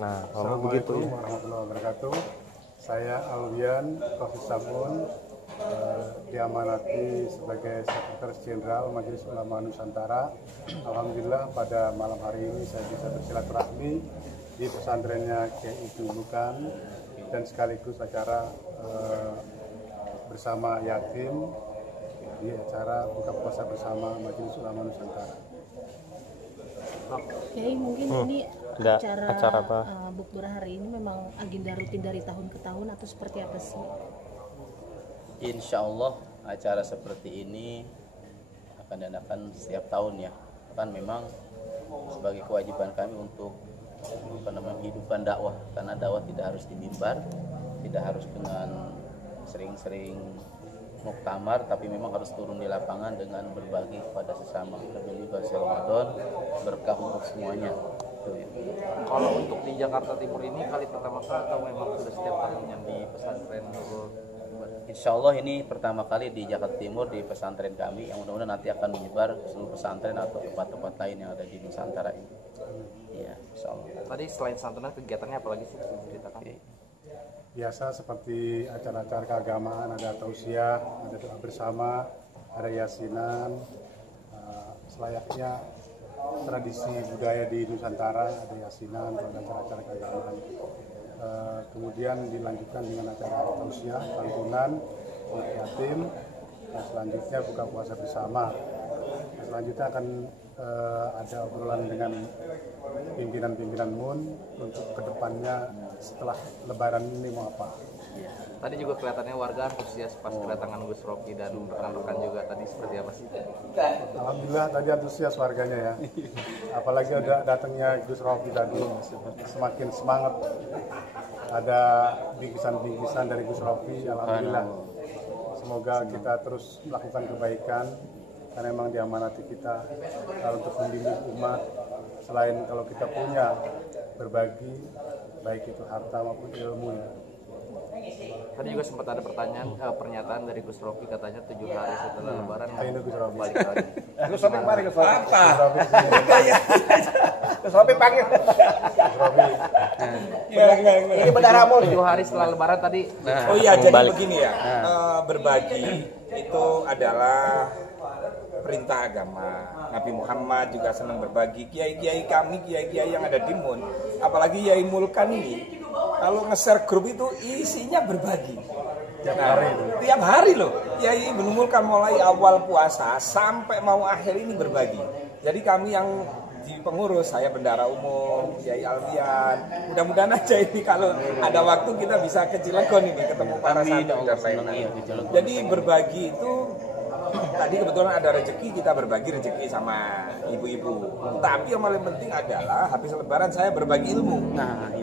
Nah, kalau begitu Assalamualaikum warahmatullahi wabarakatuh. Saya Alwian Taufiq Sabun, diamanati sebagai Sekretaris Jenderal Majelis Ulama Nusantara. Alhamdulillah pada malam hari ini saya bisa bersilaturahmi di pesantrennya Kiai Dulukan dan sekaligus acara bersama yatim di acara buka puasa bersama Majelis Ulama Nusantara. Oke, mungkin ini acara bukber hari ini memang agenda rutin dari tahun ke tahun atau seperti apa sih? Insya Allah acara seperti ini akan diadakan setiap tahun ya. Kan memang sebagai kewajiban kami untuk menghidupkan dakwah, karena dakwah tidak harus di mimbar, tidak harus dengan sering-sering muktamar, tapi memang harus turun di lapangan dengan berbagi kepada sesama. Lebih bulan Ramadan berkah untuk semuanya. Itu ya. Kalau untuk di Jakarta Timur ini kali pertama kali atau memang sudah setiap tahunnya di pesantren Nurul? Insya Allah ini pertama kali di Jakarta Timur di pesantren kami, yang mudah-mudahan nanti akan menyebar ke seluruh pesantren atau tempat-tempat lain yang ada di Nusantara ini. Iya, Insya Allah. Tadi selain santunan kegiatannya apa lagi sih bisa diceritakan? Biasa seperti acara-acara keagamaan, ada tausiah, ada doa bersama, ada yasinan, selayaknya tradisi budaya di Nusantara, ada yasinan, ada acara-acara keagamaan. Kemudian dilanjutkan dengan acara tausiah, santunan untuk yatim, dan selanjutnya buka puasa bersama. Selanjutnya akan ada obrolan dengan pimpinan-pimpinan MUN untuk kedepannya setelah Lebaran ini mau apa. Tadi juga kelihatannya warga antusias pas kedatangan Gus Rocky dan rekan-rekan juga tadi seperti apa sih? Alhamdulillah tadi antusias warganya ya. Apalagi ada datangnya Gus Rocky tadi, semakin semangat. Ada bingkisan-bingkisan dari Gus Rocky, alhamdulillah. Semoga kita terus melakukan kebaikan, karena memang diamanati kita untuk membimbing umat. Selain kalau kita punya berbagi, baik itu harta maupun ilmu ya. Tadi juga sempat ada pernyataan dari Gus Rocky, katanya 7 hari setelah Lebaran Ayo Gus Rocky. balik lagi. Gus Rocky kemarin Gus Rocky. Apa? Gus Rocky panggil. Gus Rocky. Ini bendera mul. 7 hari setelah Lebaran tadi. Oh iya, jadi begini ya. Berbagi itu adalah perintah agama. Nabi Muhammad juga senang berbagi. Kiai-kiai kami, kiai-kiai yang ada di MUN, apalagi Yai Mulkan ini, kalau nge-share grup itu isinya berbagi. Tiap hari loh. Yai Mulkan mulai awal puasa sampai mau akhir ini berbagi. Jadi kami yang di pengurus, saya bendara umum, Yai Alwian, mudah-mudahan aja ini kalau ada waktu kita bisa ke Cilegon ini ketemu para santri dan lain-lain. Jadi berbagi itu tadi kebetulan ada rezeki, kita berbagi rezeki sama ibu-ibu. Tapi yang paling penting adalah habis Lebaran saya berbagi ilmu.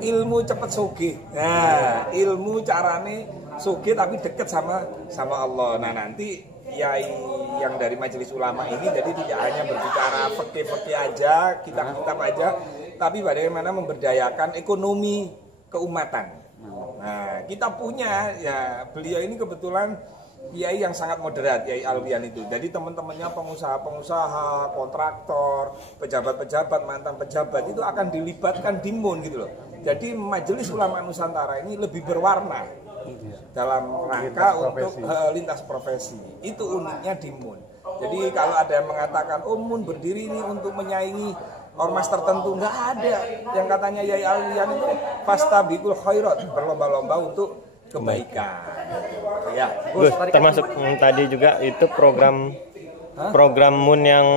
Ilmu cepet sugih. Nah, ilmu carane sugih tapi deket sama Allah. Nah, nanti Yai yang dari Majelis Ulama ini jadi tidak hanya berbicara fikih-fikih aja, kitab-kitab aja, tapi bagaimana memberdayakan ekonomi keumatan. Nah, kita punya ya, beliau ini kebetulan Kiai yang sangat moderat, Yai Alwian itu. Jadi teman-temannya pengusaha-pengusaha, kontraktor, pejabat-pejabat, mantan pejabat itu akan dilibatkan di MUN gitu loh. Jadi Majelis Ulama Nusantara ini lebih berwarna dalam rangka untuk lintas profesi. Itu uniknya di MUN. Jadi kalau ada yang mengatakan, oh MUN berdiri ini untuk menyaingi ormas tertentu, nggak ada. Yang katanya Yai Alwian itu fastabiqul khairat, berlomba-lomba untuk kebaikan. Ya, Gus, termasuk tadi juga itu program MUN yang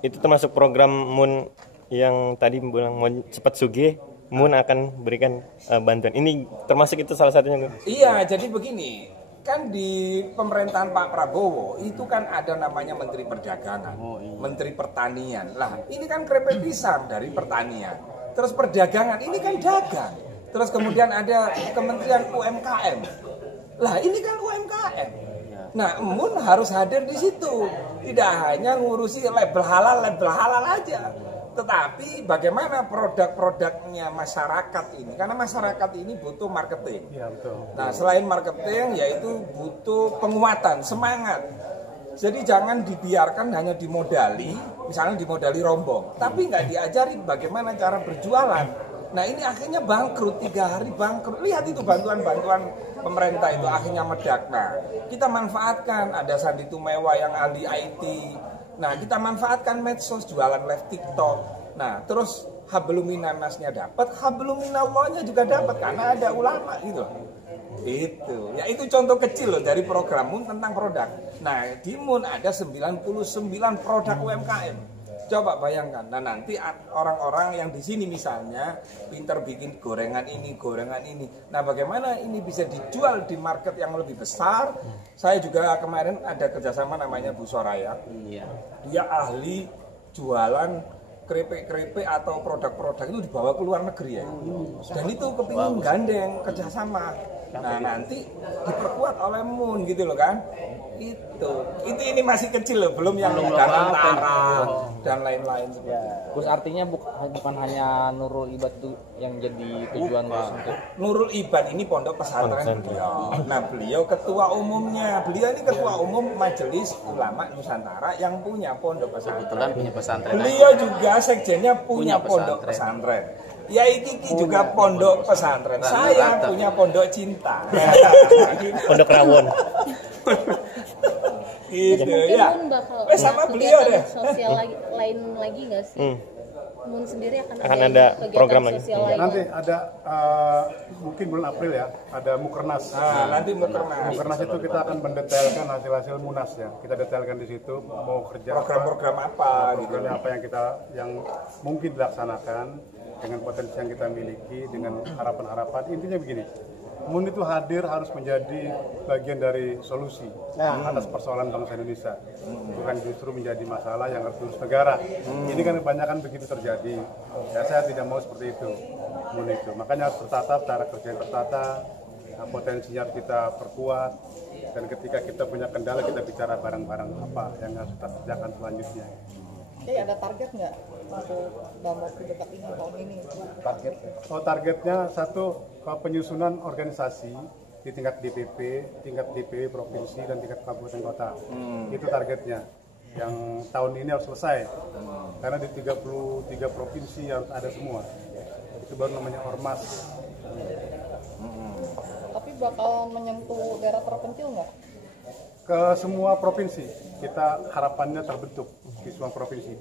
itu termasuk program MUN yang tadi bilang mau cepat sugih, MUN akan berikan bantuan. Ini termasuk itu salah satunya. Iya, jadi begini, kan di pemerintahan Pak Prabowo itu kan ada namanya Menteri Perdagangan, Menteri Pertanian. Lah, ini kan kerepet pisang dari pertanian. Terus perdagangan, ini kan dagang. Terus kemudian ada Kementerian UMKM. Lah ini kan UMKM. Nah, MUN harus hadir di situ. Tidak hanya ngurusi label halal aja. Tetapi bagaimana produk-produknya masyarakat ini? Karena masyarakat ini butuh marketing. Ya, betul. Nah, selain marketing yaitu butuh penguatan, semangat. Jadi jangan dibiarkan hanya dimodali, misalnya dimodali rombong, tapi nggak diajari bagaimana cara berjualan. Nah ini akhirnya bangkrut, 3 hari bangkrut. Lihat itu bantuan-bantuan pemerintah itu akhirnya meledak. Nah kita manfaatkan, ada Sandi Tumewa yang ahli IT. Nah kita manfaatkan medsos, jualan live TikTok. Nah terus habluminanasnya dapat, habluminallahnya juga dapat karena ada ulama gitu. Itu, ya itu contoh kecil loh dari program MUN tentang produk. Nah di MUN ada 99 produk UMKM. Coba bayangkan, nah nanti orang-orang yang di sini misalnya pinter bikin gorengan ini. Nah bagaimana ini bisa dijual di market yang lebih besar? Saya juga kemarin ada kerjasama namanya Bu Soraya. Dia ahli jualan keripik-keripik atau produk-produk itu dibawa ke luar negeri ya. Dan itu kepingin gandeng kerjasama. Nah nanti diperkuat oleh MUN gitu loh kan. Itu ini masih kecil loh, belum yang tentara dan lain-lain seperti itu. Gus, artinya bukan hanya Nurul Ibad itu yang jadi tujuan Gus untuk Nurul Ibad ini pondok pesantren beliau. Nah beliau ketua umumnya, beliau ini ketua umum Majelis Ulama Nusantara yang punya pondok pesantren. Kebetulan punya pesantren. Beliau juga sekjennya punya pondok pesantren. Yai Kiki juga pondok pesantren. Saya punya pondok cinta. Pondok Rawon. Gitu mungkin ya. Mun bakal Sama beliau deh. sosial lain lagi nggak sih? Mun sendiri akan ada kegiatan program lagi. sosial lain. Nanti ada mungkin bulan April ya, ada Mukernas. Nah, nanti Mukernas. Mukernas itu kita akan mendetailkan hasil-hasil Munas ya. Kita detailkan di situ mau kerja Program-program apa gitu. programnya apa yang mungkin dilaksanakan dengan potensi yang kita miliki, dengan harapan-harapan. Intinya begini, MUN itu hadir harus menjadi bagian dari solusi atas persoalan bangsa Indonesia, bukan justru menjadi masalah yang harus diurus negara. Ini kan kebanyakan begitu terjadi. Ya saya tidak mau seperti itu, MUN itu. Makanya harus tertata, cara kerja yang tertata, potensinya harus kita perkuat, dan ketika kita punya kendala kita bicara barang-barang apa yang harus kita kerjakan selanjutnya. Jadi ada target nggak untuk dalam waktu dekat ini tahun ini? Targetnya satu, penyusunan organisasi di tingkat DPP, tingkat DPW provinsi dan tingkat kabupaten kota. Itu targetnya. Yang tahun ini harus selesai. Karena di 33 provinsi harus ada semua. Itu baru namanya ormas. Tapi bakal menyentuh daerah terpencil nggak? Ke semua provinsi, kita harapannya terbentuk di semua provinsi.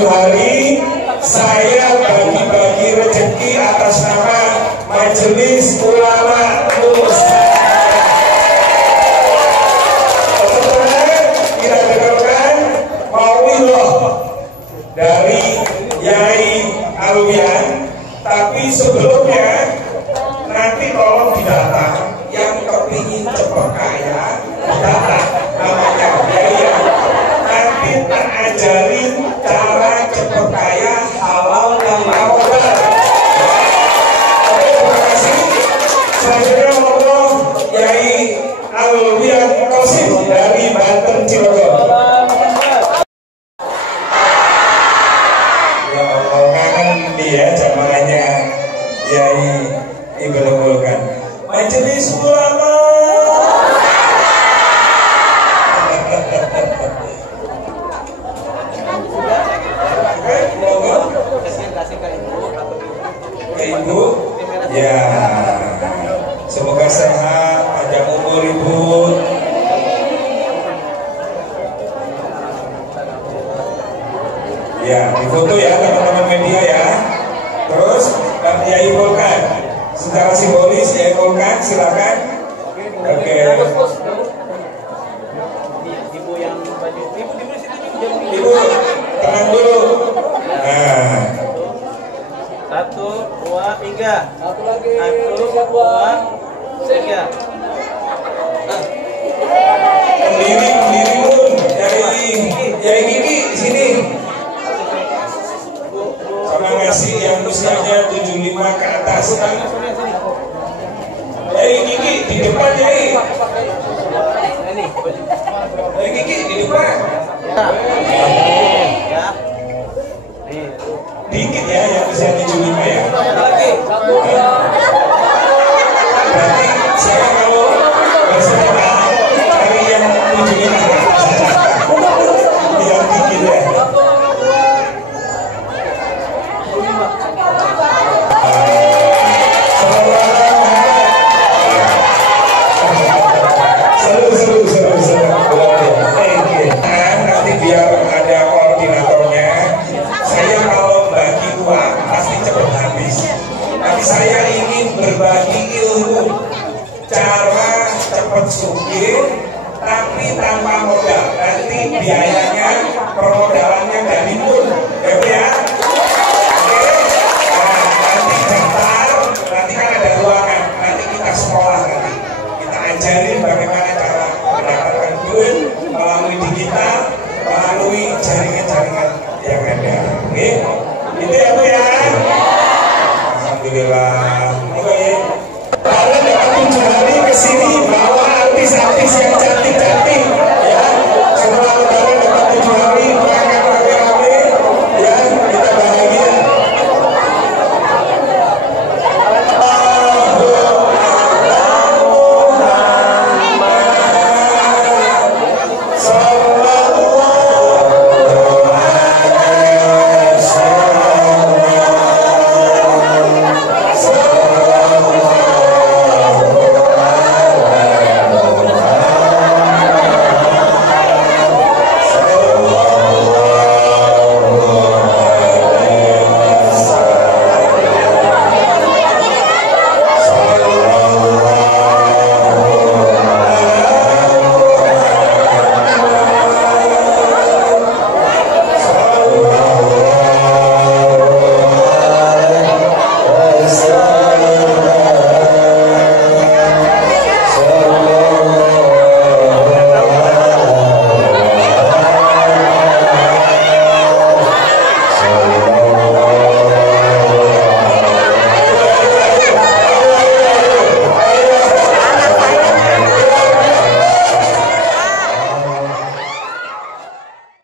7 hari saya bagi-bagi rezeki atas nama Majelis Ulama Nusantara. Kita dengarkan maulidah dari Yai Alwian. Tapi sebelumnya nanti tolong didatang yang kepingin cepat kaya, datang namanya biaya. Nanti tak ajarin cara cepat kaya halal dan halal. Oke, terima kasih. Selanjutnya Allah Yai Alwian Qasim dari Banten Cilegon. Ya Allah, kangen dia jamaahnya Yai Igul-Igulkan. Majelis Ulama. Ke Ibu, ya semoga sehat, panjang umur Ibu. Ya, difoto ya teman-teman media ya. Terus Pak Yai Volkan, secara simbolis Yai Volkan, silakan. Oke. Ibu yang baju Ibu, tenang dulu. Nah, 1, 2, 3. Satu lagi. 1, 2, 3. pendiri pun Yai Gigi sini. Sama ngasih yang usianya 75 ke atas kan. Yai Gigi di depan Yai. Yai Gigi di depan. Dikit ya yang usianya 75 ya. Berarti saya kalau bersedekah cari yang 75 biar dikit ya. Nanti biar ada koordinatornya. Saya kalau bagi uang pasti cepat habis. Tapi saya ingin berbagi ilmu cara cepat sugih tapi tanpa modal. Nanti biayanya permodalannya dari pun ya. Nanti daftar, nanti kan ada ruangan. Nanti kita sekolah nanti. Kita ajarin bagaimana cara mendapatkan duit melalui digital, melalui jaringan